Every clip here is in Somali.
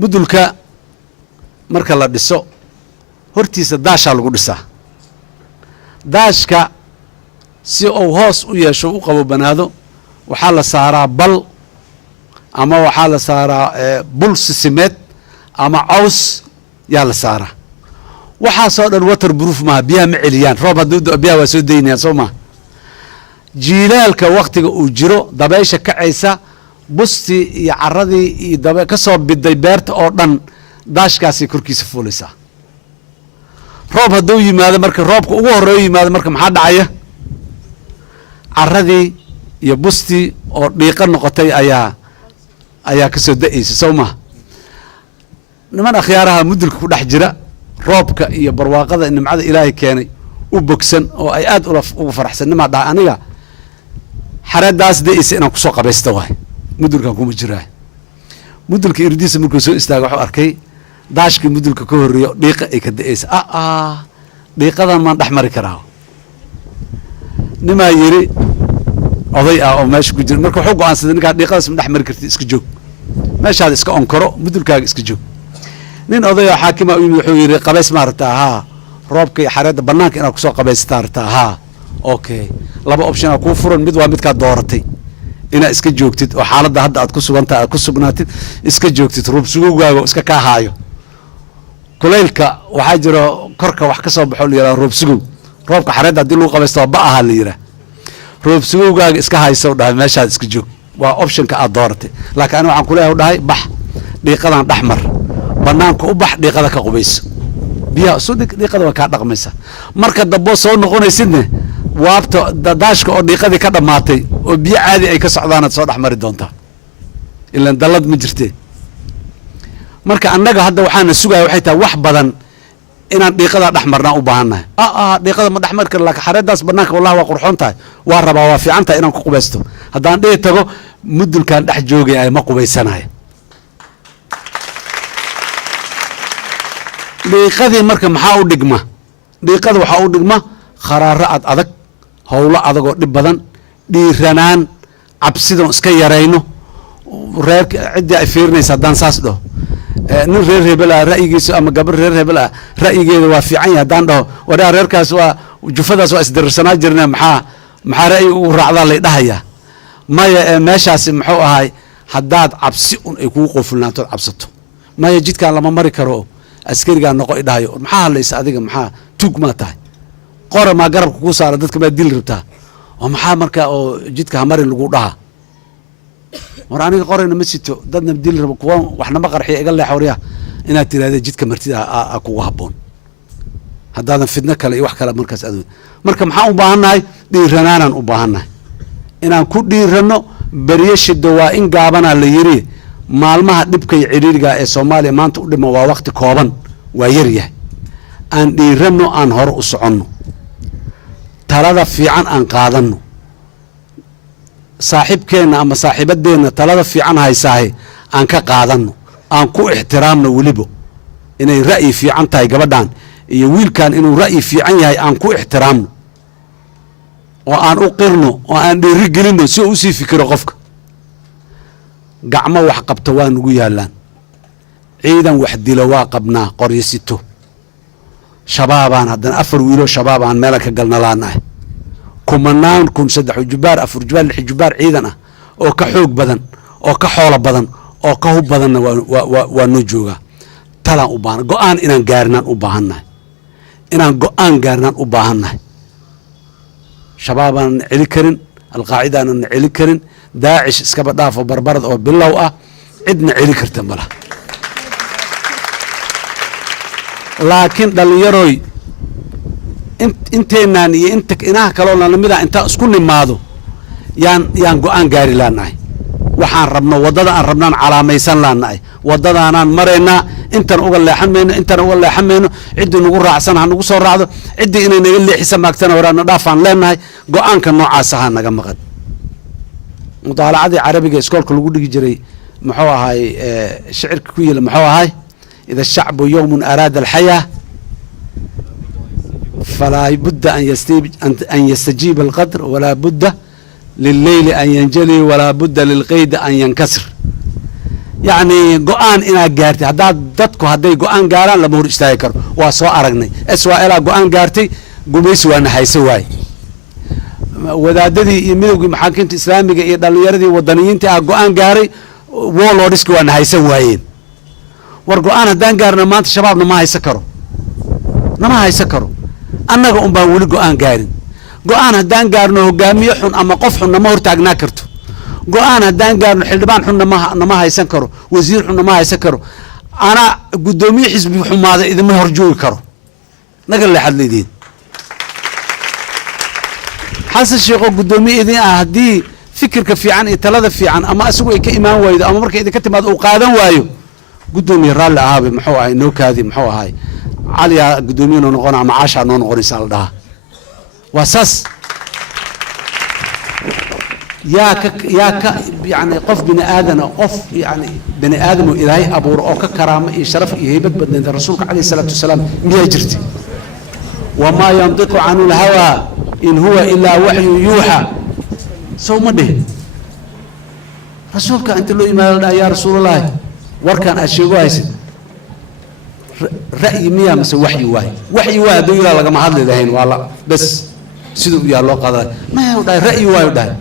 mudulka marka la dhiso hortiisa daashaa lagu dhisaa daashka si uu hoos u yeesho u qabobanaado waxaa la saaraa bal ama waxaa la saaraa bul sisimeed ama caws yaa la saaraa waxaasoo dhan water proof maaha biyaha ma celiyaan roob hadduu biyaha waa soo daynayaan soo maha jiilaalka waktiga uu jiro dabaysha kacaysa bustii iyo caradii iyo ka soo biday beerta oo dhan daashkaasay korkiisa fuulaysaa roob hadduu yimaado marka roobka ugu horeeyo yimaado marka maxaa dhacaya caradii iyo bustii oo dhiiqa noqotay ayaa ka soo da'aysa soo maha niman akhyaaraha mudulka ku dhex jira roobka iyo barwaaqada nimcada ilaahay keenay u bogsan oo ay aad uga faraxsan nimaa dhaha aniga xareedaas da'aysa inaan kusoo qabaysta waay mudulkan kuma jiraa mudulka irdiisa markuu soo istaaga wuxuu arkay daashkii mudulka ka horreeyo dhiiqa ay ka da'aysa dhiiqadan maan dhex mari karaa nimaa yiri oday ah oo meesha ku jira marka wuxuu go'aansaday ninkaa dhiiqadaas ma dhex mari karti iska joog meeshaada iska onkoro mudulkaaga iska joog nin oday oo xaakima u yimid wuxuu yidhi qabays ma aragtaa haa roobka iyo xareedda bannaanka inaad kusoo qabaysata aragtaa haa okay laba optionaa kuu furan mid waa midkaad dooratay inaad iska joogtid oo xaaladda hadda aad ku sugantahay aad ku sugnaatid iska joogtid roobsugowgaaga iska kaa haayo kulaylka waxaa jiro korka wax ka soo baxo la yidhaha roobsugow roobka xareedda haddii lagu qabaysto waa ba ahaa la yidhaha roobsugowgaaga iska hayso dhahay meeshaad iska joog waa optionka aad dooratay laakiin aniga waxaan kuleeyahay dhahay bax dhiiqadan dhex mar banaanka u bax dhiiqada ka qubayso biyaha isu dhig dhiiqada waa kaa dhaqmaysa marka damboo soo noqonaysidne waabta daashka oo dhiiqadii ka dhammaatay oo biyo caadi ay ka socdaanaad soo dhex mari doontaa ilaan dallad ma jirtee marka annaga hadda waxaana sugaya waxay tahay wax badan inaan dhiiqadaa dhex marnaa u baahannahay dhiiqada ma dhex mari kara laakiin xareeddaas banaanka wallahi waa qurxoon tahay waa rabaa waa fiican tahay inaan ku qubaysto haddaan dhihi tago mudulkaan dhex joogaya ma qubaysanaya dhiiqadii marka maxaa u dhigma dhiiqada waxaa u dhigma kharaaro ad adag howlo adagoo dhib badan dhiiranaan cabsidon iska yarayno reerka ciddii ay fiirinaysa haddaan saas dhaho nin reer hebel ah ra'yigiisu ama gabar reer hebel ah ra'yigeeda waa fiican yahay haddaan dhaho waraa reerkaas waa jufadaas waa isdararsanaa jirna maxaa ra'yi ugu raacdaa lay dhahayaa maya meeshaasi muxuu ahay haddaad cabsi un ay kugu qofulnaantood cabsato maya jidkaan lama mari karo askarigaa noqo i dhahayo maxaa hadlaysa adiga maxaa tuug maa tahay qora maa garabka kuu saara dadka maa dili rabtaa oo maxaa markaa oo jidka hamarin lagu dhahaa war aniga qorayna ma sito dadna dili rabo kuwa waxnama qarxiya iga leexwarya inaad tirahdee jidka martida kugu habboon haddaadan fidno kale iyo wax kale markaas adood marka maxaan u baahannahay dhiiranaanaan u baahannahay inaan ku dhiiranno beriye shido waa in gaabanaa la yiri maalmaha dhibka iyo ciriiriga ee soomaaliya maanta u dhima waa wakti kooban waa yar yahay aan dhiiranno aan hore u soconno talada fiican aan qaadanno saaxiibkeenna ama saaxiibadeenna talada fiican haysaahe aan ka qaadanno aan ku ixtiraamno weliba inay ra'yi fiican tahay gabadhan iyo wiilkan inuu ra'yi fiican yahay aan ku ixtiraamno oo aan u qirno oo aan dhiiri gelinno si uu usii fikiro qofka gacmo wax qabta waa nugu yaallaan ciidan wax dilo waa qabnaa qoryo sito shabaabaan haddana 4 wiilo shabaabaan meelan ka galnalaanahay kumanaan kun 3 jubaar 4 jubaar 6 jubaar ciidan ah oo ka xoog badan oo ka xoolo badan oo ka hub badanna waa noo joogaa talaan u baahan go'aan inaan gaarnaan u baahannahay inaan go'aan gaarnaan u baahannahay shabaabaan celi karin alqaacidaanan celi karin daacish iskaba dhaafo barbarad oo bilow ah cidna celi karta ma laha laakiin dhallinyaroy inteenaan iyo inta inaha kaloo lamida intaa isku nimaado yaan go'aan gaari laanahay waxaan rabno waddada aan rabnaan calaamaysan laanahay waddadaanaan maraynaa intaan uga leexan mayno intaan uga leexan mayno ciddii nagu raacsan ha nagu soo raacdo ciddii inay naga leexisa maagtana horaana dhaafaan leenahay go'aanka noocaas ahaa naga maqan mudaalacadii carabiga iskoolka lagu dhigi jiray muxuu ahay shicirka ku yila muxuu ahay ida shacbu yowmun araada alxayaa falaa budda an yastajiiba alqadr walaa budda lilleyli an yanjali walaa budda lilqeydi an yankasir يعني قوان إنا قارتي هداد دادكو هداي قوان قاران لما هو استاهي كرو واسوا أرقني اسوا إلا قوان قارتي قميس وانا حيسواي wadaadadii iyo midowgii maxaakiimta islaamiga iyo dhallinyaradii wadaniyiintii ah go-aan gaaray warlordska waana haysan waayeen war go-aan haddaan gaarna maanta shabaabna ma haysan karo nama haysan karo annaga un baan weli go-aan gaarin go-aan haddaan gaarno hogaamiye xun ama qof xun nama hortaagnaa karto go-aan haddaan gaarno xildhibaan xun nama haysan karo wasiir xun nama haysan karo ana guddoomiye xisbi xumaada idima horjoogi karo naga leexad leediin xasan sheekho guddoomiye idin ah haddii fikirka fiican iyo talada fiican ama isagu ay ka imaan waydo ama markay idinka timaado uu qaadan waayo guddoomiye raalli ahaabe muxuu ahay noo kaadi muxuu ahay caliyaa guddoomiye noo noqona ama caashaa noo noqonaysa la dhahaa waa saas yaa ka yani qof bini aadana qof yani bini aadam ilaahay abuuro oo ka karaamo iyo sharaf iyo heybad badneeda rasuulka calayhi salaatu wasalaam miyaa jirtay wamaa yantiqu canu lhawaa in huwa ilaa waxyu yuuxa sow ma dhihin rasuulka inta loo yimaado la dhaha yaa rasuulallaahi warkaan aad sheego haysid ra'yi miyaa mase waxyi waay waxyi waay hadduu yidhaha lagama hadli lahayn waa la bes siduu yaa loo qaadaya maya dhahay ra'yi waayu dhahay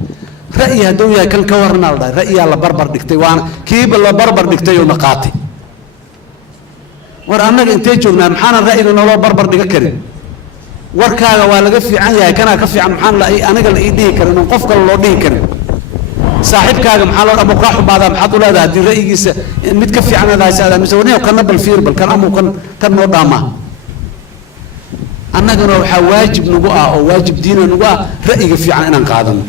ra'yi hadduu yahay kan ka warranaa la dhahay ra'yiyaa la barbar dhigtay waana kiiba la barbar dhigtay oo na qaatay war annaga intee joognaan maxaanan ra'yiga nooloo barbar dhiga karin warkaaga waa laga fiican yahay kanaa ka fiican maxaan aniga la ii dhihi karin oon qof kale loo dhihi karin saaxiibkaaga maxaa loo ama kaa xumaadaa maxaad u leedahay haddii ra'yigiisa mid ka fiican aad haysa mise warniyow kana bal fiir bal kan amuu kan noo dhaamaa annagana waxaa waajib nagu ah oo waajib diina nagu ah ra'yiga fiican inaan qaadano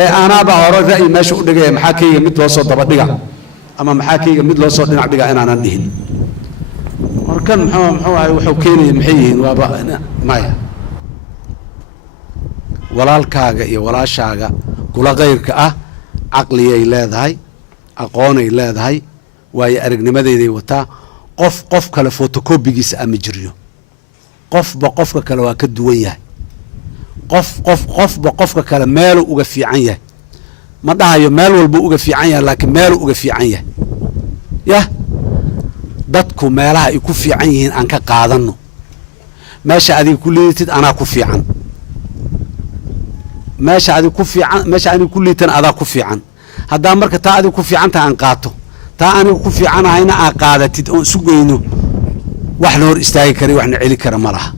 ee aanaabaa hore ra'yi meesha u dhigaya maxaa kayga mid loo soo daba dhiga ama maxaa kayga mid loo soo dhinac dhiga inaanan dhihin markan muxuu ahay wuxuu keenaya maxay yihiin waaba maya walaalkaaga iyo walaashaaga kula kayrka ah caqliyay leedahay aqoonay leedahay waayo aragnimadeeday wataa qof kale fotocopigiisa ama jiriyo qofba qofka kale waa ka duwan yahay qofba qofka kale meeluu uga fiican yahay ma dhahayo meel walbuu uga fiican yahay laakiin meeluu uga fiican yahay yah dadku meelaha ay ku fiican yihiin aan ka qaadano meesha adiga ku liitid anaa ku fiican meesha adiga ku fiican meesha aniga ku liitan adaa ku fiican haddaa marka taa adiga ku fiicantaha aan qaato taa aniga ku fiicanahayna aa qaadatid oon isu geyno wax na hor istaagi kara waxna celi kara ma laha